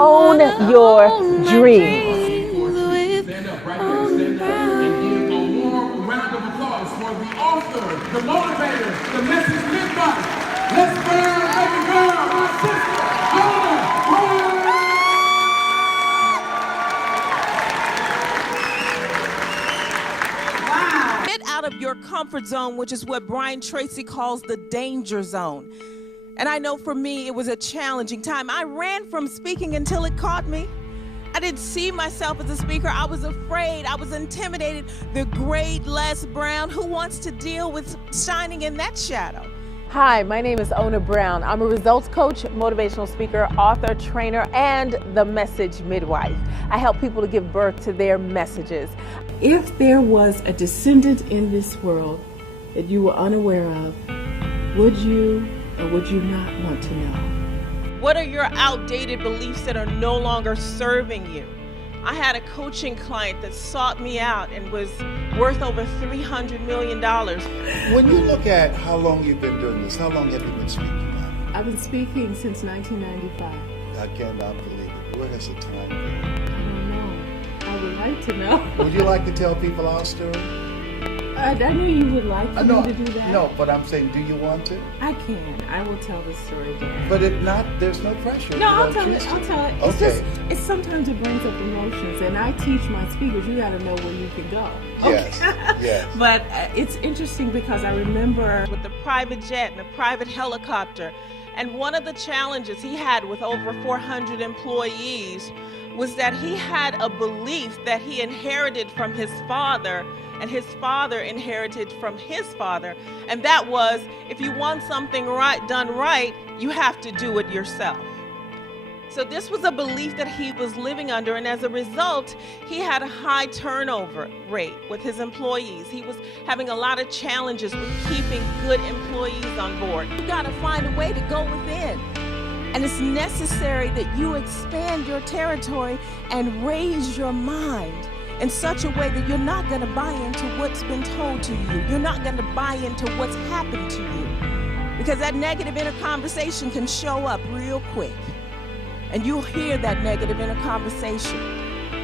own your dreams. Stand up right there, stand up, and give a warm round of applause for the author, the motivator, the message midwife. Let's burn like a girl, my sister, Ona Brown. Wow. Get out of your comfort zone, which is what Brian Tracy calls the danger zone. And I know for me, it was a challenging time. I ran from speaking until it caught me. I didn't see myself as a speaker. I was afraid. I was intimidated. The great Les Brown, who wants to deal with shining in that shadow? Hi, my name is Ona Brown. I'm a results coach, motivational speaker, author, trainer, and the message midwife. I help people to give birth to their messages. If there was a descendant in this world that you were unaware of, would you or would you not want to know? What are your outdated beliefs that are no longer serving you? I had a coaching client that sought me out and was worth over $300 million. When you look at how long you've been doing this, how long have you been speaking now? I've been speaking since 1995. I cannot believe it. Where has the time been? I don't know. I would like to know. Would you like to tell people our story? I knew you would like for me to do that. No, but I'm saying, do you want to? I can. I will tell the story, Dan. But there's no pressure. No, I'll tell it. It's okay. it's sometimes it brings up emotions, and I teach my speakers, you got to know where you can go. Yes, yes. But it's interesting because I remember with the private jet and the private helicopter, and one of the challenges he had with over 400 employees was that he had a belief that he inherited from his father, and his father inherited from his father, and that was, if you want something done right, you have to do it yourself. So this was a belief that he was living under, and as a result, he had a high turnover rate with his employees. He was having a lot of challenges with keeping good employees on board. You gotta find a way to go within. And it's necessary that you expand your territory and raise your mind in such a way that you're not going to buy into what's been told to you. You're not going to buy into what's happened to you. Because that negative inner conversation can show up real quick. And you'll hear that negative inner conversation.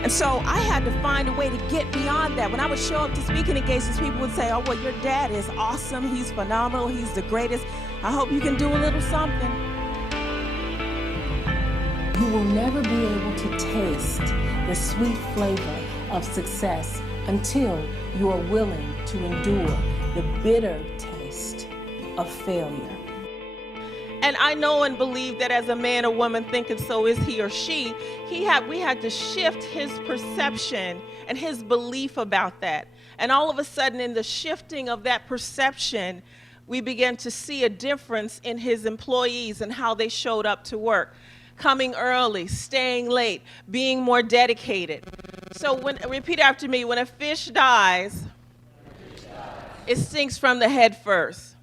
And so I had to find a way to get beyond that. When I would show up to speaking engagements, people would say, oh, well, your dad is awesome. He's phenomenal. He's the greatest. I hope you can do a little something. you will never be able to taste the sweet flavor of success until you are willing to endure the bitter taste of failure. And I know and believe that as a man or woman thinking so is he or she, we had to shift his perception and his belief about that. And all of a sudden in the shifting of that perception, we began to see a difference in his employees and how they showed up to work. Coming early, staying late, being more dedicated. So repeat after me, when a fish dies, it stinks from the head first.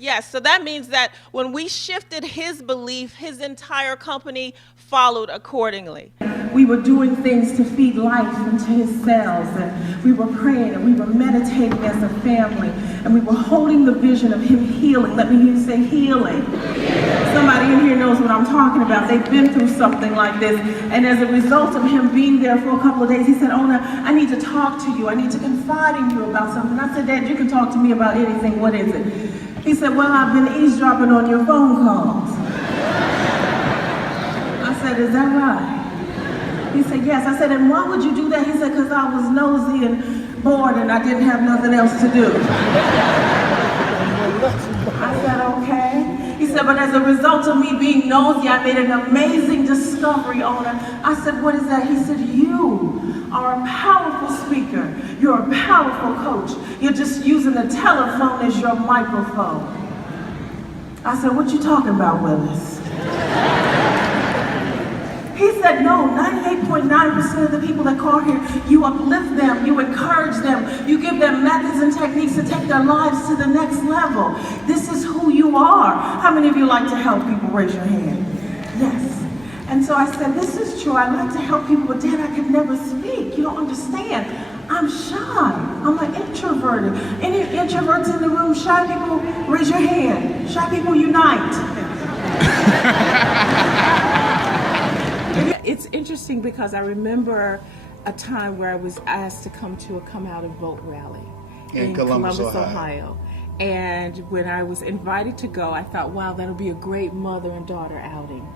Yes, so that means that when we shifted his belief, his entire company followed accordingly. We were doing things to feed life into his cells, and we were praying, and we were meditating as a family, and we were holding the vision of him healing. Let me hear you say healing. Somebody in here knows what I'm talking about. They've been through something like this, and as a result of him being there for a couple of days, he said, Ona, I need to talk to you. I need to confide in you about something. I said, Dad, you can talk to me about anything. What is it? He said, well, I've been eavesdropping on your phone calls. I said, is that right? He said, yes. I said, and why would you do that? He said, because I was nosy and bored and I didn't have nothing else to do. I said, okay. He said, but as a result of me being nosy, I made an amazing discovery on it. I said, what is that? He said, you are a powerful speaker. You're a powerful coach. You're just using the telephone as your microphone. I said, what you talking about, Willis? He said, no, 98.9% of the people that call here, you uplift them, you encourage them, you give them methods and techniques to take their lives to the next level. This is who you are. How many of you like to help people? Raise your hand. Yes. And so I said, this is true. I like to help people, but Dad, I could never speak. You don't understand. I'm shy. I'm an introverted. Any introverts in the room? Shy people, raise your hand. Shy people unite. interesting because I remember a time where I was asked to come to a Come Out and Vote rally in Columbus, Ohio. And when I was invited to go, I thought, wow, that'll be a great mother and daughter outing.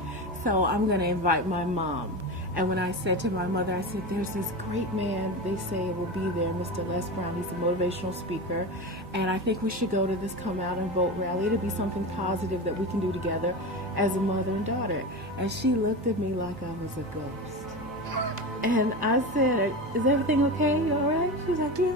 So I'm going to invite my mom. And when I said to my mother, I said, there's this great man, they say will be there, Mr. Les Brown. He's a motivational speaker. And I think we should go to this Come Out and Vote rally. It'll be something positive that we can do together as a mother and daughter. And she looked at me like I was a ghost. And I said, is everything okay? You all right? She's like, yeah.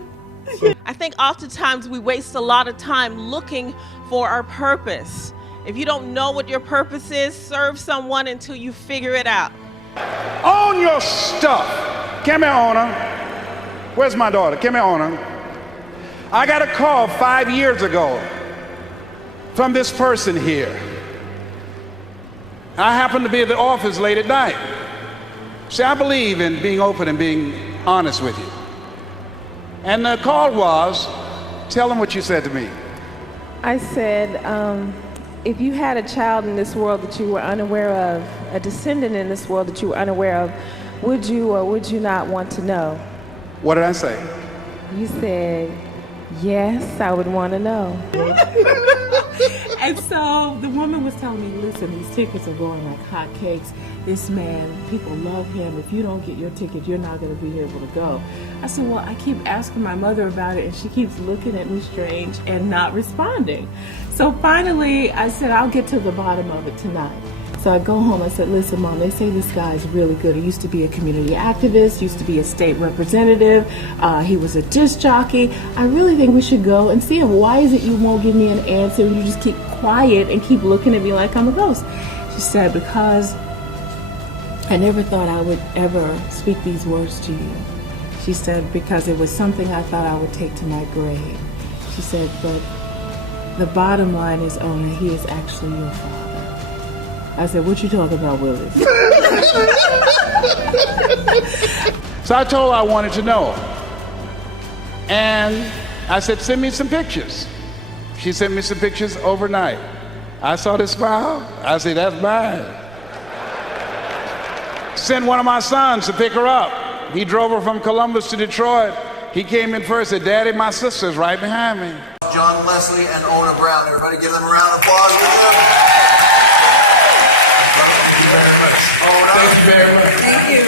I think oftentimes we waste a lot of time looking for our purpose. If you don't know what your purpose is, serve someone until you figure it out. Own your stuff. Come here, Ona. Where's my daughter? Come here, Ona. I got a call 5 years ago from this person here. I happened to be at the office late at night. See, I believe in being open and being honest with you. And the call was, tell them what you said to me. I said, if you had a child in this world that you were unaware of, a descendant in this world that you were unaware of, would you or would you not want to know? What did I say? You said, yes, I would want to know. And so the woman was telling me, listen, these tickets are going like hotcakes. This man, people love him. If you don't get your ticket, you're not going to be able to go. I said, well, I keep asking my mother about it, and she keeps looking at me strange and not responding. So finally, I said, I'll get to the bottom of it tonight. So I go home, I said, listen, Mom, they say this guy is really good. He used to be a community activist, used to be a state representative. He was a disc jockey. I really think we should go and see him. Why is it you won't give me an answer? You just keep quiet and keep looking at me like I'm a ghost. She said, because I never thought I would ever speak these words to you. She said, because it was something I thought I would take to my grave. She said, but the bottom line is, Ona, he is actually your father. I said, what you talking about, Willis? So I told her I wanted to know. And I said, send me some pictures. She sent me some pictures overnight. I saw this smile. I said, that's mine. Sent one of my sons to pick her up. He drove her from Columbus to Detroit. He came in first and said, Daddy, my sister's right behind me. John Leslie and Ona Brown. Everybody give them a round of applause. Thank you very much. Ona. Thank you very much. Thank you.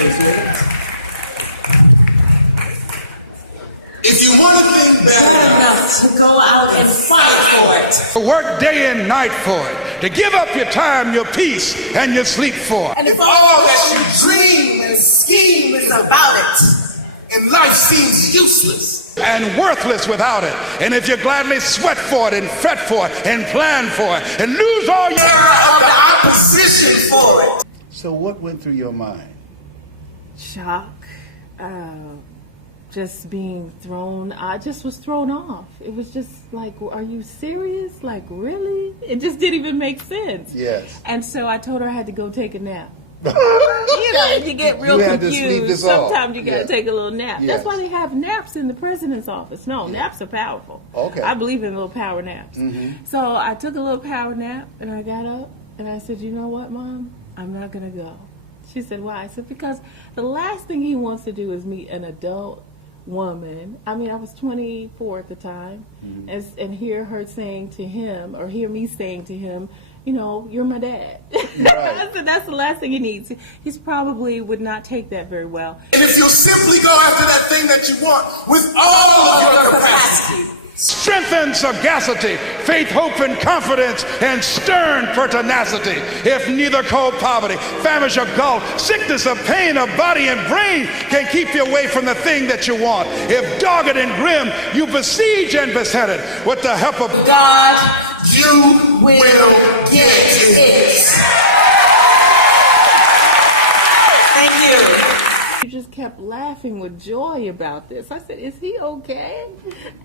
If you want a thing bad enough To go out and fight for it. to work day and night for it, to give up your time, your peace, and your sleep for it. and if all that you dream and scheme is about it, and life seems useless, And worthless without it. And if you gladly sweat for it and fret for it and plan for it and lose all your era of the opposition for it. So what went through your mind? Shock, just being thrown, I just was thrown off. It was just like, are you serious? Like, really? It just didn't even make sense. Yes. And so I told her I had to go take a nap. You know, you get real You had to sleep confused. this off. Sometimes you gotta Yes. take a little nap. Yes. That's why they have naps in the president's office. No, naps are powerful. Okay. I believe in little power naps. Mm-hmm. So I took a little power nap and I got up and I said, you know what, Mom? I'm not gonna go. She said, why? I said, because the last thing he wants to do is meet an adult woman. I mean, I was 24 at the time, and hear her saying to him, or hear me saying to him, you know, you're my dad. Right. I said, that's the last thing he needs. He's probably would not take that very well. And if you'll simply go after that thing that you want with all of your capacity, strength and sagacity, faith, hope, and confidence, and stern pertinacity. If neither cold poverty, famish or gulf, sickness or pain of body and brain can keep you away from the thing that you want. If dogged and grim, you besiege and beset it with the help of God, you will get it. Thank you. She just kept laughing with joy about this. I said, is he okay?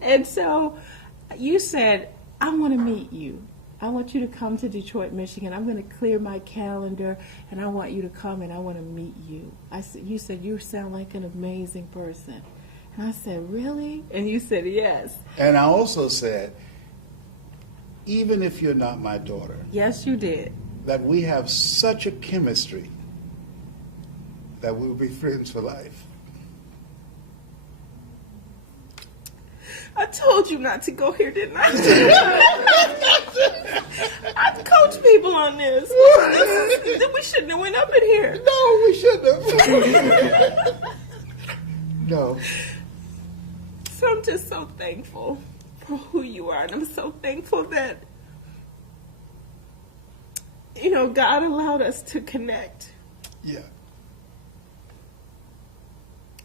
And so you said, I want to meet you. I want you to come to Detroit, Michigan. I'm going to clear my calendar, and I want you to come, and I want to meet you. I said, you said, you sound like an amazing person. And I said, really? And you said, yes. And I also said, even if you're not my daughter, Yes, you did. that we have such a chemistry that we will be friends for life. I told you not to go here, didn't I? I coach people on this. We shouldn't have went up in here. No, we shouldn't have. No. So I'm just so thankful for who you are, and I'm so thankful that, you know, God allowed us to connect. Yeah.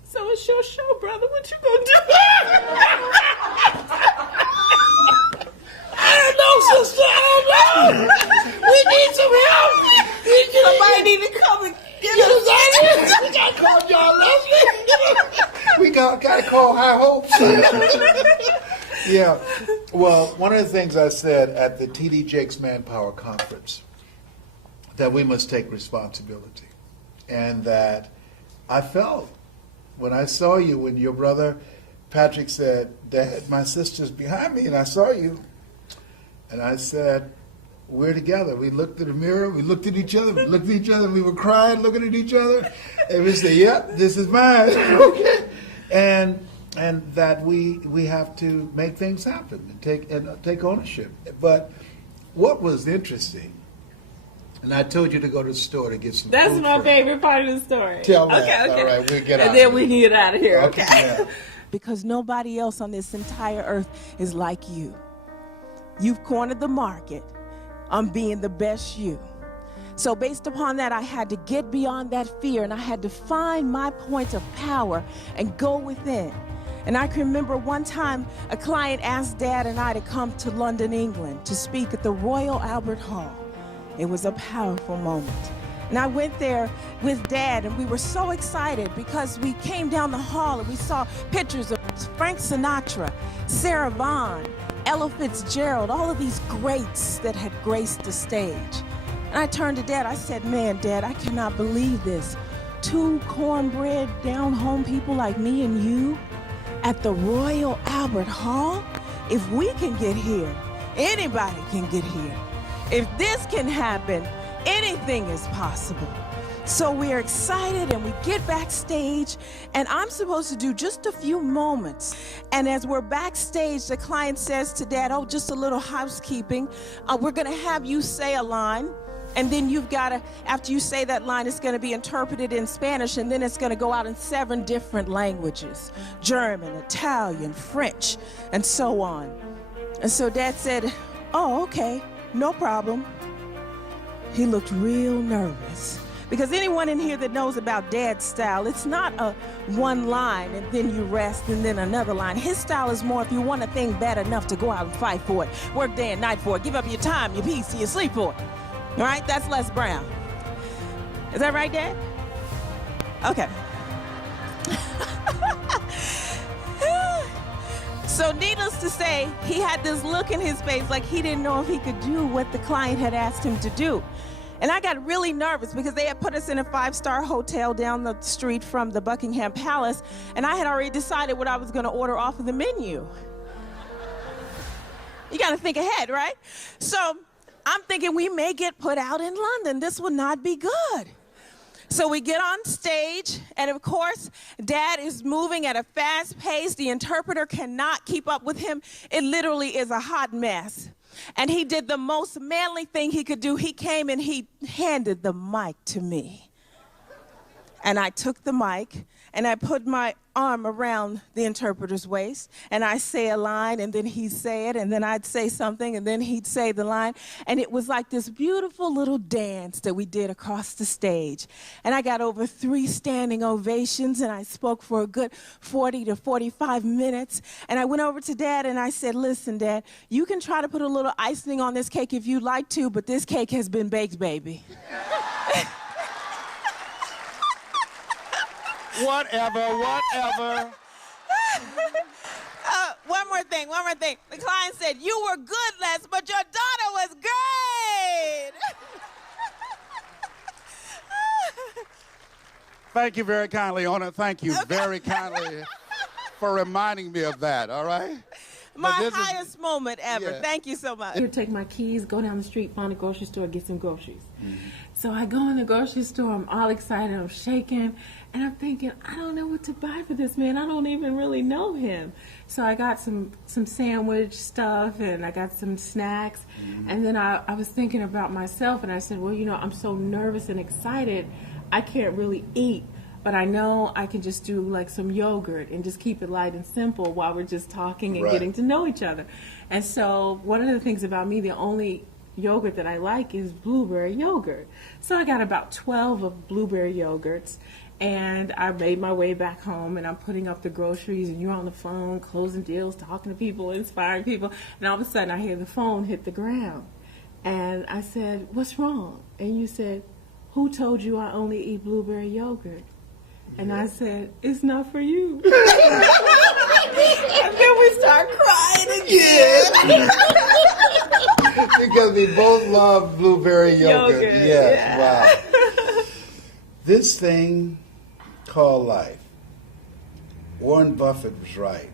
So it's your show, brother. What you gonna do? I don't know, sister. I don't know. We need some help. Somebody need to come and get us. We gotta call y'all Leslie. We gotta call High Hopes. Yeah. Well, one of the things I said at the TD Jakes Manpower Conference, that we must take responsibility, and that I felt when I saw you, when your brother Patrick said, "Dad, my sister's behind me," and I saw you, and I said, "We're together." We looked in the mirror, we looked at each other, we were crying, looking at each other, and we said, "Yep, this is mine." Okay. And that we have to make things happen and take ownership. But what was interesting, and I told you to go to the store to get some That's food my for favorite part of the story. Tell me. Okay. All right, we'll get out. And then we can get out of here. Okay. Yeah. Because nobody else on this entire earth is like you. You've cornered the market on being the best you. So based upon that, I had to get beyond that fear, and I had to find my point of power and go within. And I can remember one time a client asked Dad and I to come to London, England to speak at the Royal Albert Hall. It was a powerful moment. And I went there with Dad, and we were so excited because we came down the hall and we saw pictures of Frank Sinatra, Sarah Vaughan, Ella Fitzgerald, all of these greats that had graced the stage. And I turned to Dad, I said, "Man, Dad, I cannot believe this. 2 cornbread, down-home people like me and you at the Royal Albert Hall? If we can get here, anybody can get here. If this can happen, anything is possible." So we're excited, and we get backstage, and I'm supposed to do just a few moments. And as we're backstage, the client says to Dad, "Oh, just a little housekeeping. We're gonna have you say a line, and then you've gotta, after you say that line, it's gonna be interpreted in Spanish, and then it's gonna go out in 7 different languages: German, Italian, French, and so on." And so Dad said, "Oh, okay, no problem." He looked real nervous. Because anyone in here that knows about Dad's style, it's not a one line and then you rest and then another line. His style is more, if you want a thing bad enough to go out and fight for it, work day and night for it, give up your time, your peace, your sleep for it. All right, that's Les Brown. Is that right, Dad? Okay. So needless to say, he had this look in his face like he didn't know if he could do what the client had asked him to do. And I got really nervous because they had put us in a 5-star hotel down the street from the Buckingham Palace, and I had already decided what I was going to order off of the menu. You got to think ahead, right? So I'm thinking we may get put out in London. This would not be good. So we get on stage, and of course, Dad is moving at a fast pace. The interpreter cannot keep up with him. It literally is a hot mess. And he did the most manly thing he could do. He came and he handed the mic to me. And I took the mic, and I put my arm around the interpreter's waist, and I say a line, and then he'd say it, and then I'd say something, and then he'd say the line. And it was like this beautiful little dance that we did across the stage. And I got over 3 standing ovations, and I spoke for a good 40 to 45 minutes. And I went over to Dad, and I said, "Listen, Dad, you can try to put a little icing on this cake if you'd like to, but this cake has been baked, baby." Whatever. One more thing. The client said, "You were good, Les, but your daughter was great." Thank you very kindly, Ona. Thank you very kindly for reminding me of that, all right? My highest moment ever. Yeah. Thank you so much. Here, take my keys, go down the street, find a grocery store, get some groceries. So I go in the grocery store, I'm all excited, I'm shaking, and I'm thinking, I don't know what to buy for this man. I don't even really know him. So I got some sandwich stuff, and I got some snacks, and then I was thinking about myself, and I said, well, you know, I'm so nervous and excited, I can't really eat. But I know I can just do like some yogurt and just keep it light and simple while we're just talking and getting to know each other. And so one of the things about me, the only yogurt that I like is blueberry yogurt. So I got about 12 of blueberry yogurts, and I made my way back home, and I'm putting up the groceries, and you're on the phone, closing deals, talking to people, inspiring people, and all of a sudden I hear the phone hit the ground. And I said, what's wrong? And you said, who told you I only eat blueberry yogurt? And I said, it's not for you. And then we start crying again. Because we both love blueberry yogurt. Yes, wow. This thing called life. Warren Buffett was right.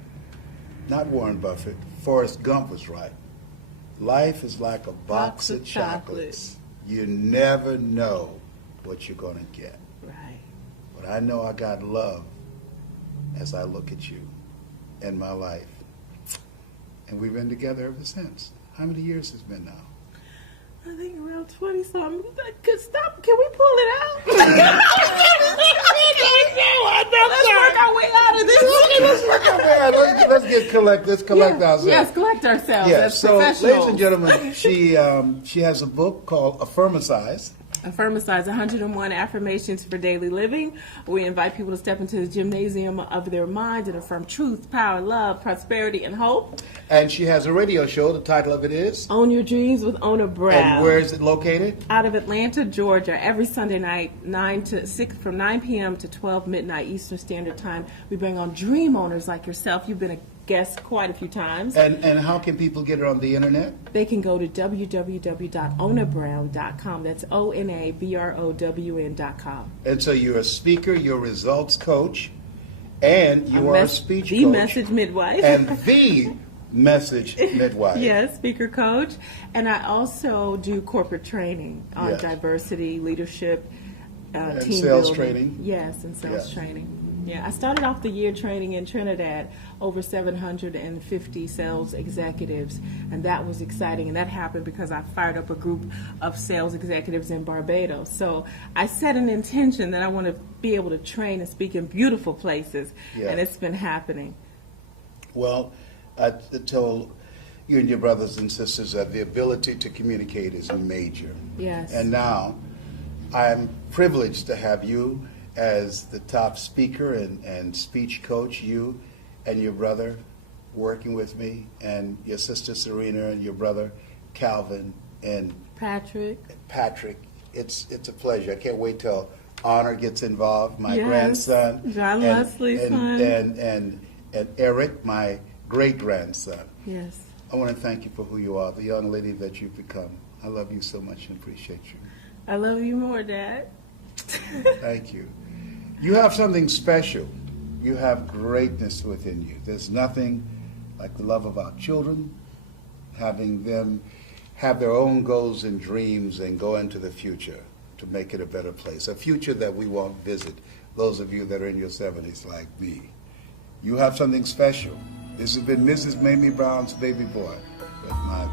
Not Warren Buffett. Forrest Gump was right. Life is like a box of chocolates. You never know what you're going to get. But I know I got love as I look at you in my life. And we've been together ever since. How many years has it been now? I think around 20-something. Stop. Can we pull it out? Let's work our way out of this. Let's work our way out. Let's collect ourselves. Yes, collect ourselves as so, professionals. ladies and gentlemen, she has a book called Affirmicize. Affirmicize 101 Affirmations for Daily Living. We invite people to step into the gymnasium of their minds and affirm truth, power, love, prosperity, and hope. And she has a radio show. The title of it is Own Your Dreams with Ona Brown. And where is it located? Out of Atlanta, Georgia. Every Sunday night, from 9 p.m. to 12 midnight Eastern Standard Time. We bring on dream owners like yourself. You've been a guest quite a few times. And how can people get her on the internet? They can go to www.onabrown.com. That's ONABROWN.com. And so you're a speaker, you're a results coach, and you are a speech coach. The message midwife. And the message midwife. Yes, speaker coach. And I also do corporate training on diversity, leadership, and team sales building. training. Yes, and sales training. Yeah, I started off the year training in Trinidad over 750 sales executives, and that was exciting. And that happened because I fired up a group of sales executives in Barbados. So I set an intention that I want to be able to train and speak in beautiful places, and it's been happening. Well, I told you and your brothers and sisters that the ability to communicate is major. Yes. And now I'm privileged to have you as the top speaker and speech coach, you and your brother working with me, and your sister Serena and your brother Calvin and Patrick. It's a pleasure. I can't wait till Honor gets involved, my grandson. John Leslie's son. And Eric, my great-grandson. Yes. I want to thank you for who you are, the young lady that you've become. I love you so much and appreciate you. I love you more, Dad. Thank you. You have something special. You have greatness within you. There's nothing like the love of our children, having them have their own goals and dreams and go into the future to make it a better place, a future that we won't visit, those of you that are in your 70s like me. You have something special. This has been Mrs. Mamie Brown's baby boy with my